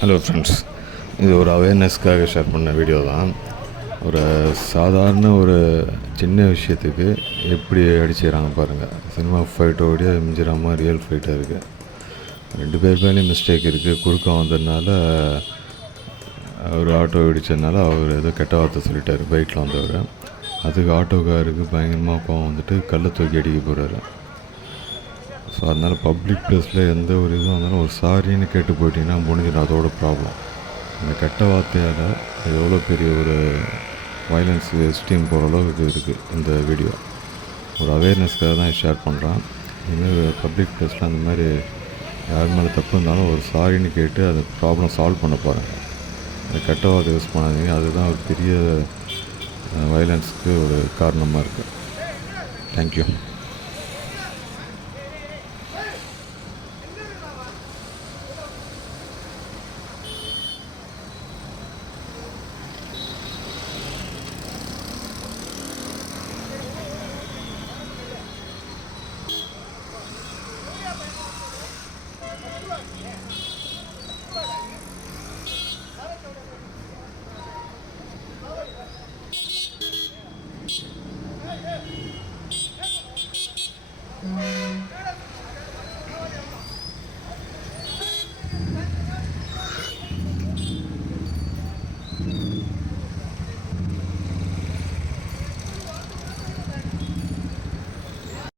Hello friends, இது ஒரு அவேர்னஸ்க்காக share பண்ண வீடியோ தான். ஒரு சாதாரண ஒரு சின்ன விஷயத்துக்கு எப்படி அடிச்சுக்கிறாங்க பாருங்கள். சினிமா ஃபைட்டோடைய மிஞ்சிராமல் ரியல் ஃபைட்டாக இருக்குது. 2 பேர் மேலேயும் மிஸ்டேக் இருக்குது. குறுக்க வந்ததுனால அவர் ஆட்டோ இடித்ததுனால அவர் ஏதோ கெட்ட வார்த்தை சொல்லிட்டார் பைக்கில் வந்தவர். அதுக்கு ஆட்டோக்காருக்கு பயங்கரமாக கோவம் வந்துட்டு கல்லை தூக்கி அடிக்க போகிறாரு. ஸோ அதனால் பப்ளிக் ப்ளேஸில் எந்த ஒரு இதுவும் இருந்தாலும் ஒரு சாரின்னு கேட்டு போயிட்டீங்கன்னா முடிஞ்சிடும். அதோட ப்ராப்ளம் இந்த கெட்ட வார்த்தையால் எவ்வளோ பெரிய ஒரு வயலன்ஸ் எஸ்டீம் போகிற அளவுக்கு இருக்குது இந்த வீடியோ. ஒரு அவேர்னஸ்க்காக தான் ஷேர் பண்ணுறான். இதுமாதிரி பப்ளிக் ப்ளேஸில் அந்த மாதிரி யார் மேலே தப்பு இருந்தாலும் ஒரு சாரின்னு கேட்டு அந்த ப்ராப்ளம் சால்வ் பண்ண போகிறாங்க. அந்த கெட்ட வார்த்தை யூஸ் பண்ணாதீங்க. அதுதான் ஒரு பெரிய வயலன்ஸுக்கு ஒரு காரணமாக இருக்குது. தேங்க்யூ.